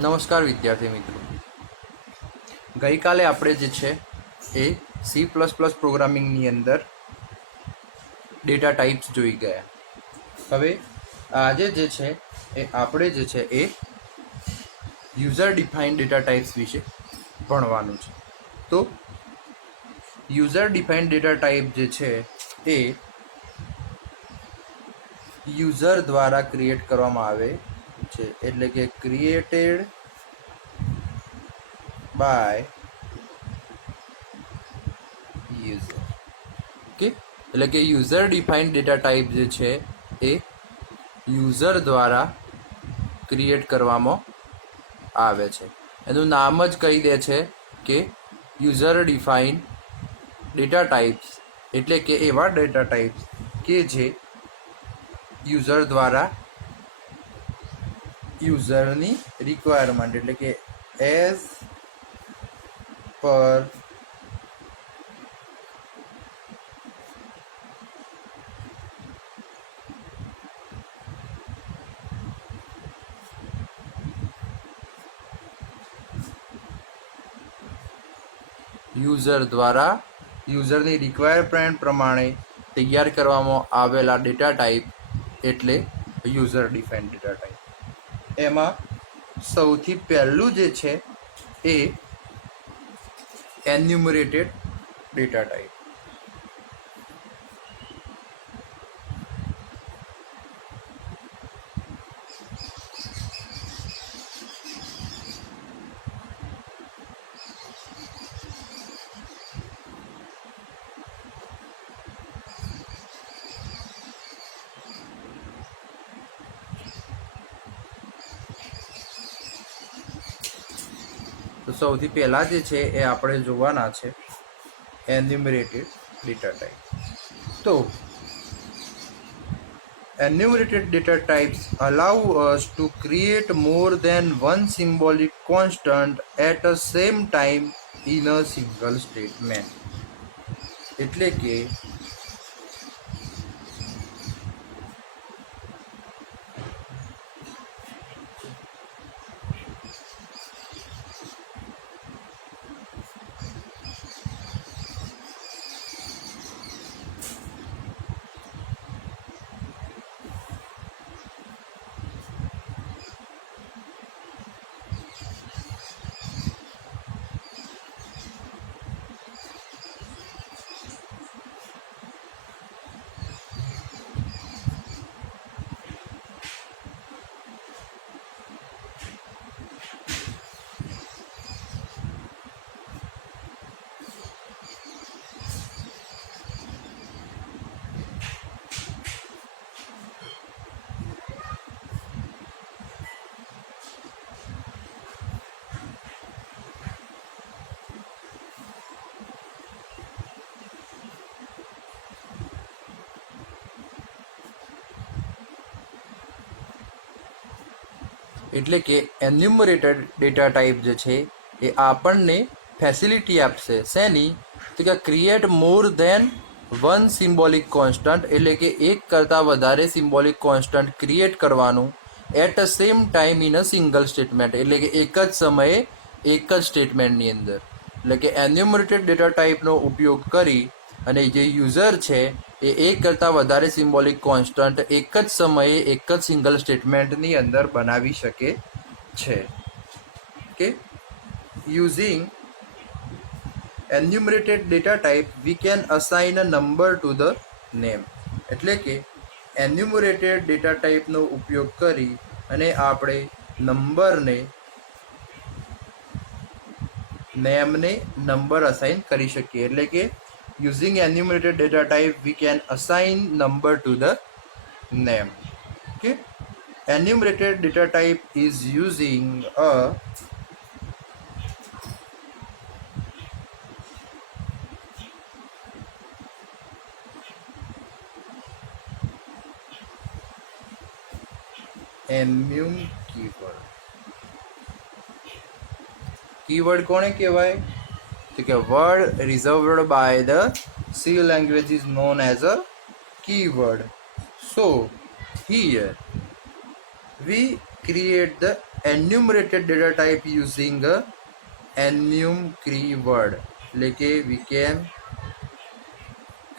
નમસ્કાર વિદ્યાર્થી મિત્રો, ગઈકાલે આપણે જે છે એ સી પ્લસ પ્લસ પ્રોગ્રામિંગની અંદર ડેટા ટાઈપ્સ જોઈ ગયા. હવે આજે જે છે એ આપણે જે છે એ યુઝર ડિફાઇન્ડ ડેટા ટાઈપ્સ વિશે ભણવાનું છે. તો યુઝર ડિફાઇન્ડ ડેટા ટાઈપ જે છે એ યુઝર દ્વારા ક્રિએટ કરવામાં આવે છે, એટલે કે ક્રિએટેડ બાય યુઝર. ઓકે, એટલે કે યુઝર ડિફાઇન્ડ ડેટા ટાઈપ જે છે એ યુઝર દ્વારા ક્રિએટ કરવામાં આવે છે. એનું નામ જ કહી દે છે કે યુઝર ડિફાઇન ડેટા ટાઈપ્સ, એટલે કે એવા ડેટા ટાઈપ્સ કે જે યુઝર દ્વારા યુઝરની રિક્વાયરમેન્ટ, એટલે કે એઝ પર યુઝર દ્વારા યુઝરની રિક્વાયરમેન્ટ પ્રમાણે તૈયાર કરવામાં આવેલા ડેટા ટાઈપ એટલે યુઝર ડિફાઇન્ડ ડેટા ટાઈપ. એમાં સૌથી પહેલું જે છે એ એન્યુમરેટેડ ડેટા ટાઈપ. તો સૌથી પહેલાં જે છે એ આપણે જોવાના છે એન્યુમરેટેડ ડેટા ટાઈપ. તો enumerated data types allow us to create more than one symbolic constant at the same time in a single statement. એટલે કે એટલે કે એન્યુમરેટેડ ડેટા ટાઈપ જે છે એ આપણને ફેસિલિટી આપશે શેની? તો કે create more than one symbolic constant, એટલે કે એક કરતાં વધારે સિમ્બોલિક કોન્સ્ટન્ટ ક્રિએટ કરવાનું at a same time in a single statement, એટલે કે એક જ સમયે એક જ સ્ટેટમેન્ટની અંદર. એટલે કે એન્યુમરેટેડ ડેટા ટાઈપનો ઉપયોગ કરી અને જે યુઝર છે એ એક કરતાં વધારે સિમ્બોલિક કોન્સ્ટન્ટ એક જ સમયે એક જ સિંગલ સ્ટેટમેન્ટની અંદર બનાવી શકે છે. કે using enumerated data type we can assign a number to the name. એટલે કે enumerated data type નો ઉપયોગ કરી અને આપણે નંબરને નેમને નંબર અસાઇન કરી શકીએ. એટલે કે using enumerated data type we can assign number to the name. Okay, enumerated data type is using a enum keyword. keyword કોને કહેવાય? તો કે word reserved by the C language is known as a keyword. So here we create the enumerated data type using a enum keyword. એટલે કે we can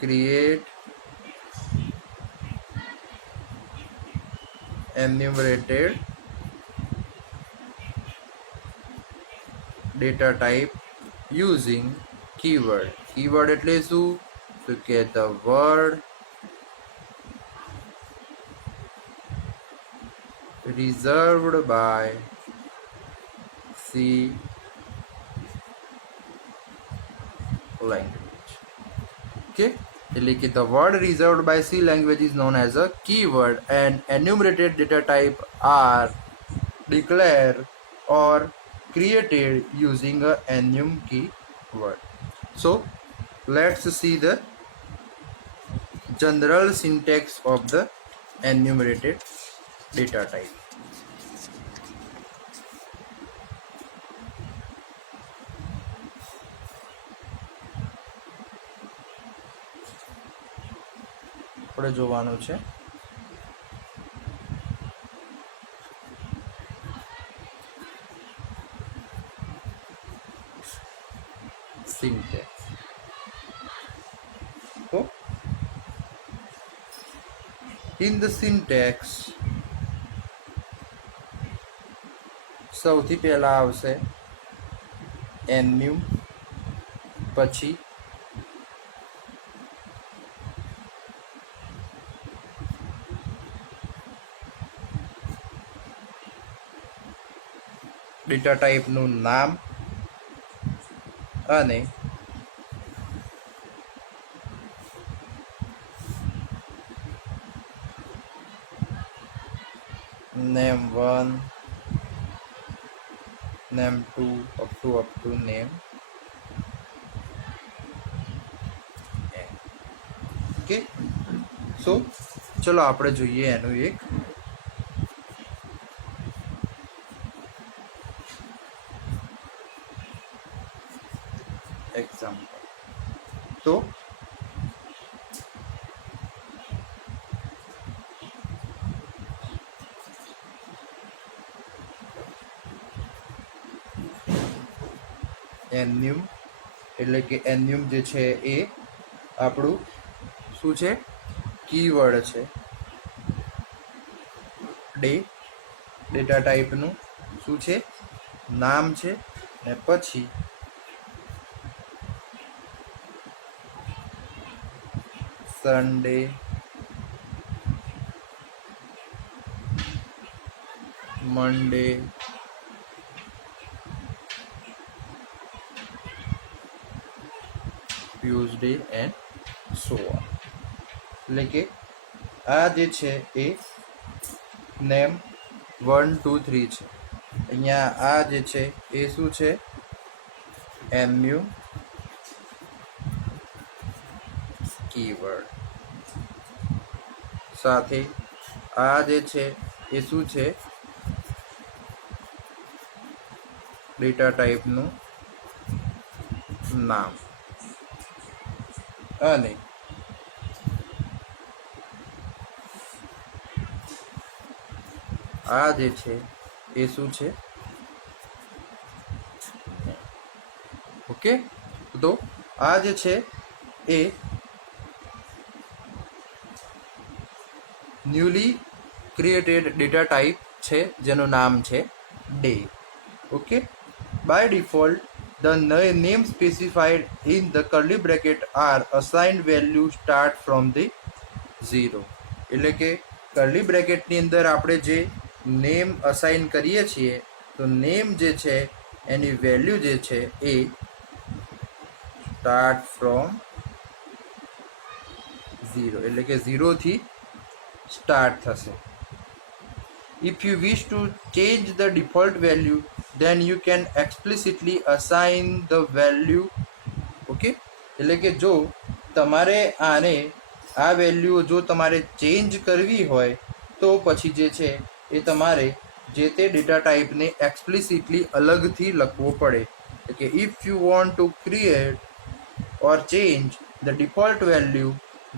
create enumerated data type using keyword. keyword એટલે શું? તો કે the word reserved by C language. Okay, એટલે કે the word reserved by C language is known as a keyword, and enumerated data type are declared or created using a enum keyword. So let's see the general syntax of the enumerated data type. આપણે જોવાનું છે syntax. So in the syntax સૌથી પહેલા આવશે enum, પછી data ટાઈપનું નામ અને name1 name2 up to name n. Okay, so ચલો આપણે જોઈએ એનું એક એક્ઝામ્પલ. તો enum એટલે કે enum જે છે એ આપણું શું છે? કીવર્ડ છે. ડેટા ટાઈપનું શું છે? નામ છે. ને પછી Sunday, Monday, Tuesday and so on. એટલે કે આ જે છે એ નેમ 1 2 3 છે. અહીંયા આ જે છે એ શું છે? enum keyword. સાથે આ જે છે એ શું છે? ડેટા ટાઈપનું નામ અને આ જે છે એ શું છે? ઓકે, તો આ જે છે એ ન્યૂલી ક્રિએટેડ ડેટા ટાઈપ છે જેનું નામ છે day. Okay, by default the name specified in the curly bracket are assigned value start from the 0. એટલે કે કર્લી બ્રેકેટની અંદર આપણે જે નેમ અસાઇન કરીએ છીએ તો નેમ જે છે એની વેલ્યુ જે છે એ સ્ટાર્ટ ફ્રોમ 0 એટલે કે 0 થી સ્ટાર્ટ થશે. If you wish to change the default value, then you can explicitly assign the value. Okay, એટલે કે જો તમારે આને આ વેલ્યુ જો તમારે ચેન્જ કરવી હોય તો પછી જે છે એ તમારે જે તે ડેટા ટાઈપને એક્સપ્લિસિટલી અલગથી લખવો પડે. કે if you want to create or change the default value,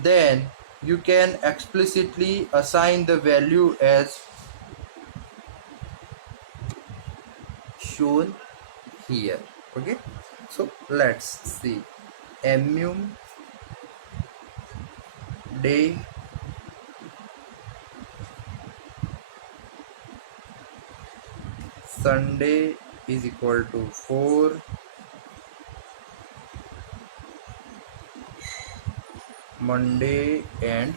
then you can explicitly assign the value as shown here. Okay, so let's see. Enum day Sunday is equal to 4, Monday and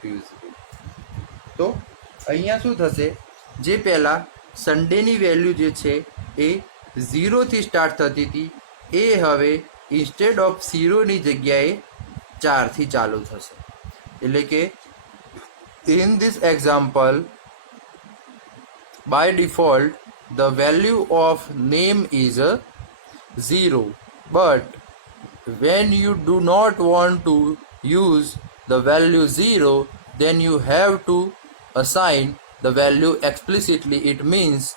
Tuesday. તો અહીંયા શું થશે, જે પહેલાં સન્ડેની value જે છે એ 0થી start થતી હતી એ હવે ઇન્સ્ટેડ ઓફ 0ની જગ્યાએ 4થી ચાલુ થશે. એટલે કે in this example, by default the value of name is 0, but when you do not want to use the value 0, then you have to assign the value explicitly. It means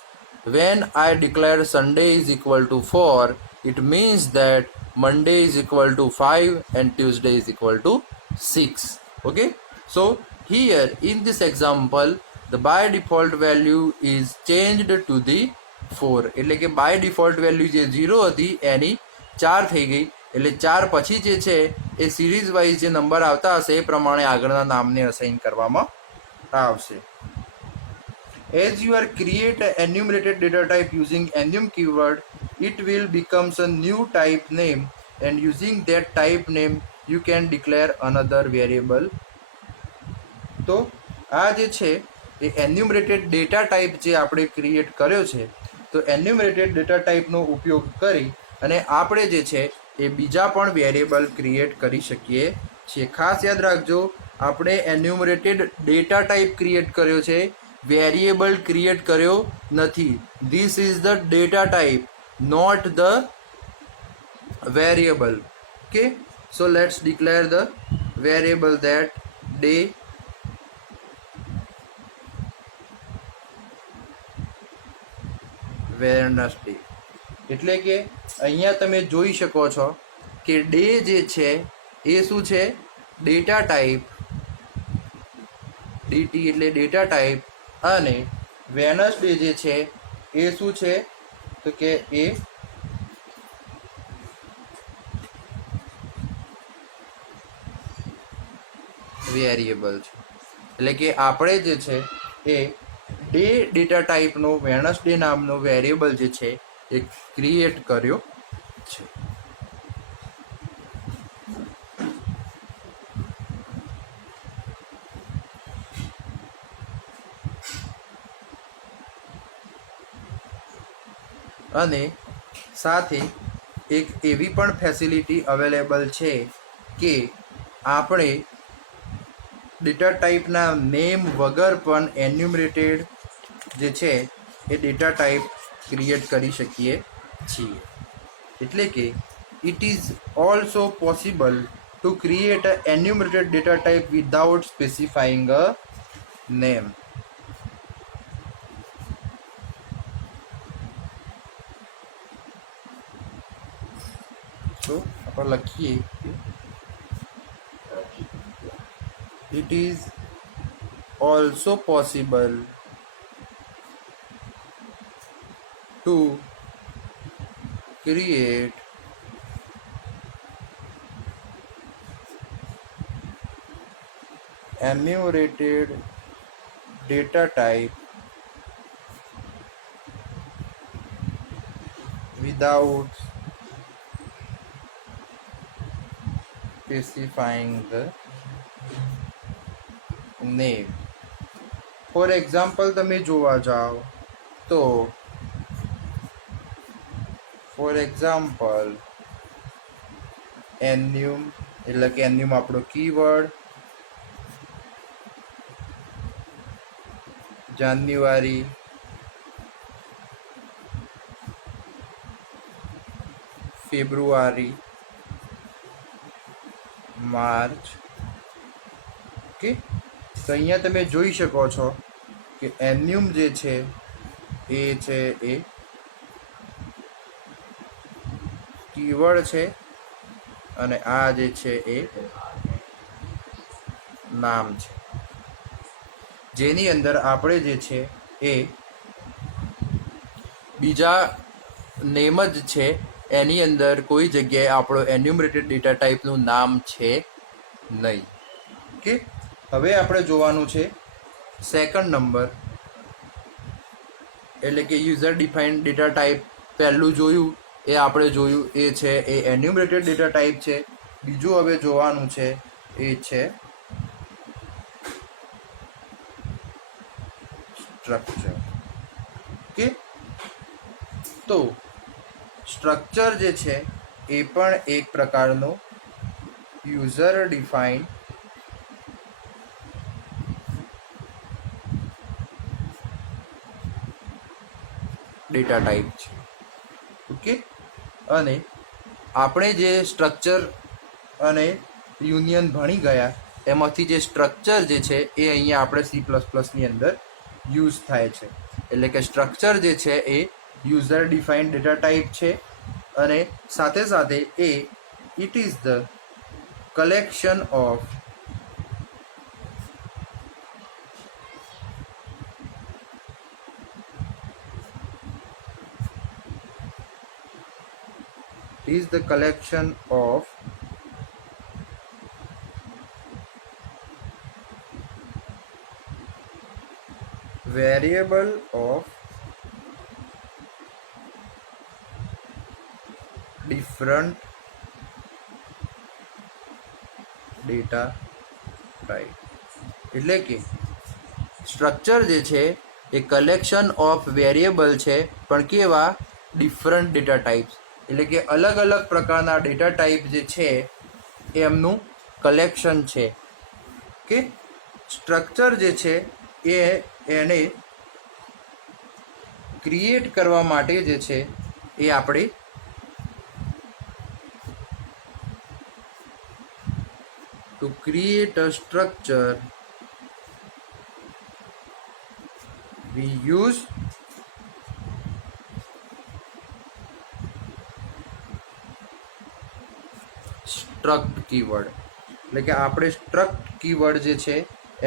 when I declare Sunday is equal to 4, it means that Monday is equal to 5 and Tuesday is equal to 6. Okay, so here in this example the by default value is changed to the 4. એટલે કે by default value જે 0 હતી એની 4 થઈ ગઈ. એટલે 4 પછી જે છે એ સિરીઝ વાઇઝ જે નંબર આવતા હશે એ પ્રમાણે આગળના નામને અસાઇન કરવામાં આવશે. As you are create an enumerated data type using enum keyword, it will becomes a new type name, and using that type name you can declare another variable. તો આ જે છે એ એન્યુમરેટેડ ડેટા ટાઈપ જે આપણે create કર્યો છે, તો એન્યુમરેટેડ data ટાઈપનો ઉપયોગ કરી અને આપણે જે છે એ બીજા પણ વેરિયેબલ ક્રિએટ કરી શકીએ છીએ. ખાસ યાદ રાખજો, આપણે એન્યુમરેટેડ ડેટા ટાઈપ ક્રિએટ કર્યો છે, વેરિયેબલ ક્રિએટ કર્યો નથી. This is the data type, not the variable. Okay, so let's declare the variable that day Wednesday. એટલે કે અહીંયા તમે જોઈ શકો છો કે ડે જે છે એ શું છે, ડેટા ટાઈપ, ડીટી એટલે ડેટા ટાઈપ, અને વેનસડે જે છે એ શું છે, તો કે એ વેરિયેબલ છે. એટલે કે આપણે જે છે એ ડે ડેટા ટાઈપનો વેનસડે નામનો વેરિયેબલ જે છે એ ક્રિએટ કર્યો છે. અને સાથે એક એવી પણ ફેસિલિટી અવેલેબલ છે કે આપણે ડેટા ટાઈપના નેમ વગર પણ એન્યુમરેટેડ જે છે એ ડેટા ટાઈપ ક્રિએટ કરી શકીએ છીએ. એટલે કે it is also possible to create a enumerated data type without specifying a name. તો આપણે લખીએ, it is also possible to create enumerated data type without specifying the name. For example તમે જોવા જાઓ તો ફોર એક્ઝામ્પલ એન્યુમ એટલે કે એન્યુમ આપણો કીવર્ડ, જાન્યુઆરી, ફેબ્રુઆરી, માર્ચ. ઓકે, તો અહીંયા તમે જોઈ શકો છો કે એન્યુમ જે છે એ કીવર્ડ છે અને આ જે છે એ નામ છે. જેની અંદર આપણે જે છે એ બીજા નેમ જ છે, એની અંદર કોઈ જગ્યાએ આપણો એન્યુમરેટેડ ડેટા ટાઈપનું નામ છે નહીં. ઓકે, હવે આપણે જોવાનું છે સેકન્ડ નંબર, એટલે કે યુઝર ડિફાઇન્ડ ડેટા ટાઈપ. પહેલું જોયું એ આપણે જોયું એ છે એ એન્યુમરેટેડ ડેટા ટાઈપ છે. બીજું હવે જોવાનું છે એ છે સ્ટ્રક્ચર. ઓકે, તો સ્ટ્રક્ચર જે છે એ પણ એક પ્રકારનો યુઝર ડિફાઇન્ડ ડેટા ટાઈપ છે. ઓકે, અને આપણે જે સ્ટ્રક્ચર અને યુનિયન ભણી ગયા એમાંથી જે સ્ટ્રક્ચર જે છે એ અહીંયા આપણે C++ની અંદર યુઝ થાય છે. એટલે કે સ્ટ્રક્ચર જે છે એ યુઝર ડિફાઇન્ડ ડેટા ટાઈપ છે, અને સાથે સાથે it is the collection of variable of different data type. એટલે કે સ્ટ્રક્ચર જે છે એ કલેક્શન ઓફ વેરિયેબલ છે, પણ કેવા? Different data types. એટલે કે અલગ અલગ પ્રકારના ડેટા ટાઈપ જે છે એમનું કલેક્શન છે. કે સ્ટ્રક્ચર જે છે એને ક્રિએટ કરવા માટે જે છે એ આપણે to create a structure we use struct keyword. એટલે કે આપણે struct keyword જે છે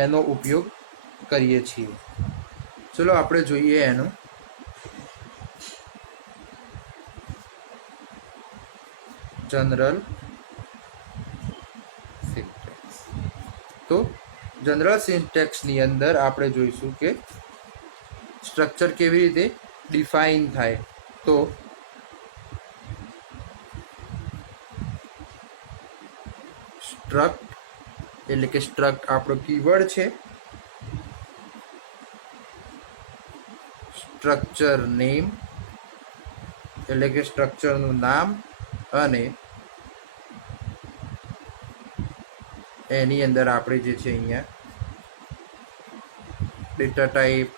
એનો ઉપયોગ કરીએ છીએ. ચલો આપણે જોઈએ એનું. General syntax. તો જનરલ સિન્ટેક્સની અંદર આપણે જોઈશું કે સ્ટ્રક્ચર કેવી રીતે ડિફાઇન થાય. તો સ્ટ્રક્ટ એટલે કે સ્ટ્રક્ટ આપણો કીવર્ડ છે. સ્ટ્રક્ચર નેમ એટલે કે સ્ટ્રક્ચરનું નામ, અને એની અંદર આપણે જે છે અહીંયા data type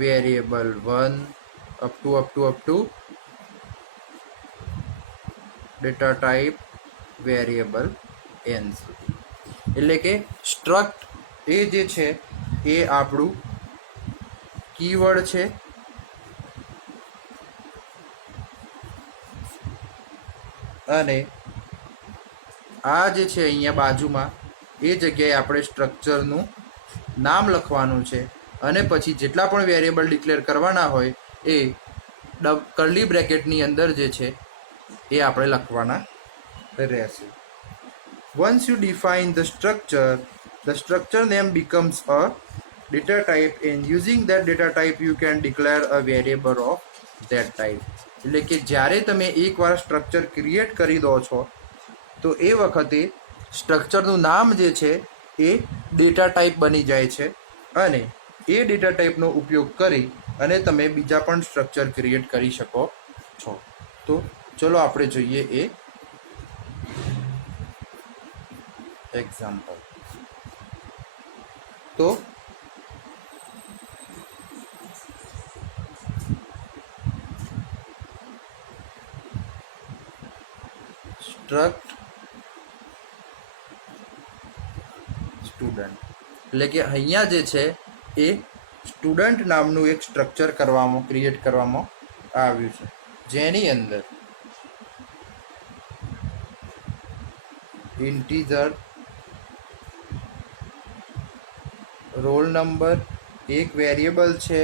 variable 1 up to data type variable n સુધી. એટલે કે સ્ટ્રક્ટ એ જે છે એ આપણું કીવર્ડ છે, અને આ જે છે અહીંયા બાજુમાં એ જગ્યાએ આપણે સ્ટ્રક્ચરનું નામ લખવાનું છે, અને પછી જેટલા પણ વેરિયેબલ ડિક્લેર કરવાના હોય એ કર્લી બ્રેકેટની અંદર જે છે એ આપણે લખવાના રહેશે. Once you define the structure name becomes a data type, and using that data type you can declare a variable of that type. એટલે કે જ્યારે તમે એકવાર સ્ટ્રક્ચર ક્રિએટ કરી દો છો તો એ વખતે સ્ટ્રક્ચરનું નામ જે છે એ ડેટા ટાઈપ બની જાય છે, અને એ ડેટા ટાઈપનો ઉપયોગ કરી અને તમે બીજા પણ સ્ટ્રક્ચર ક્રિએટ કરી શકો છો. તો ચલો આપણે જોઈએ એ એક્ઝામ્પલ. તો સ્ટ્રક્ટ સ્ટુડન્ટ એટલે કે અહીંયા જે છે એ સ્ટુડન્ટ નામનું એક સ્ટ્રક્ચર ક્રિએટ કરવામાં આવ્યું છે, જેની અંદર ઇન્ટીજર રોલ નંબર એક વેરિયેબલ છે,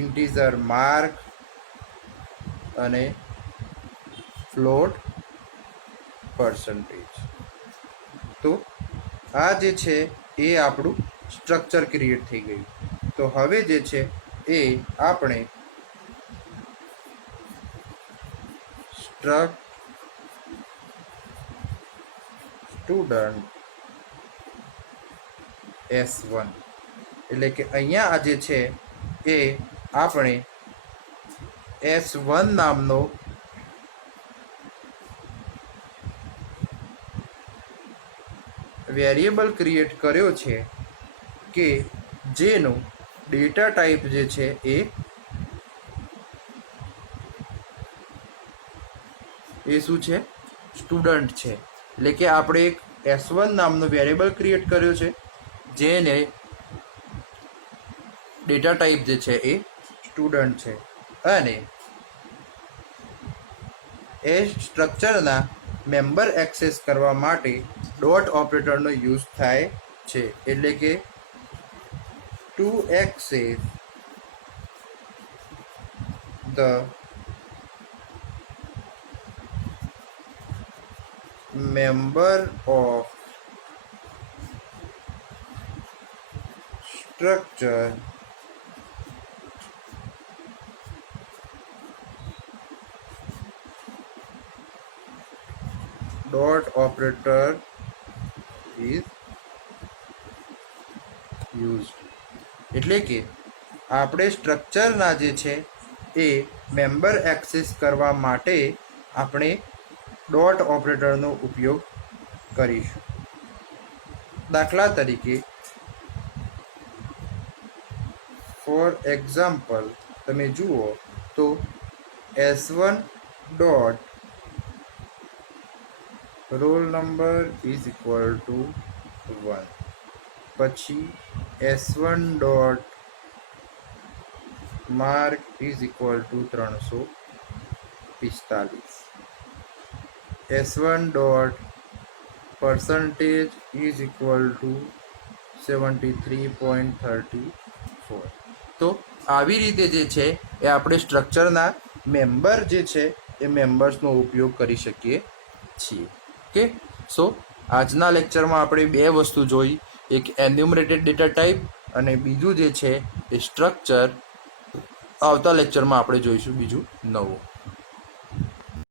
ઇન્ટીજર માર્ક અને ફ્લોટ પર્સન્ટેજ. તો આ જે છે એ આપણું સ્ટ્રક્ચર ક્રિએટ થઈ ગયું. તો હવે જે છે એ આપણે સ્ટુડન્ટ S1 એટલે કે અહીંયા આ જે છે એ આપણે S1 નામનો વેરિયેબલ ક્રિએટ કર્યો છે કે જેનો ડેટા ટાઈપ જે છે એ શું છે? સ્ટુડન્ટ છે. એટલે કે આપણે એક S1 નામનો વેરિયેબલ ક્રિએટ કર્યો છે જેને ડેટા ટાઈપ જે છે એ સ્ટુડન્ટ છે, અને એ સ્ટ્રક્ચરના મેમ્બર એક્સેસ કરવા માટે ડોટ ઓપરેટરનો યુઝ થાય છે. એટલે કે two access the member of structure dot operator is used. એટલે કે આપણે સ્ટ્રક્ચરના જે છે એ મેમ્બર એક્સેસ કરવા માટે આપણે ડોટ ઓપરેટરનો ઉપયોગ કરીશું. દાખલા તરીકે ફોર એક્ઝામ્પલ તમે જુઓ તો S1 dot roll number is equal to 1, પછી S1 dot mark is equal to 345, S1 dot percentage is equal to 73.34. તો આવી રીતે જે છે એ આપણે સ્ટ્રક્ચરના મેમ્બર જે છે એ મેમ્બર્સનો ઉપયોગ કરી શકીએ છીએ. ઓકે, સો આજના લેક્ચરમાં આપણે બે વસ્તુ જોઈ, એક એન્યુમરેટેડ ડેટા ટાઈપ અને બીજું જે છે એ સ્ટ્રક્ચર. આવતા લેક્ચરમાં આપણે જોઈશું બીજું નવું.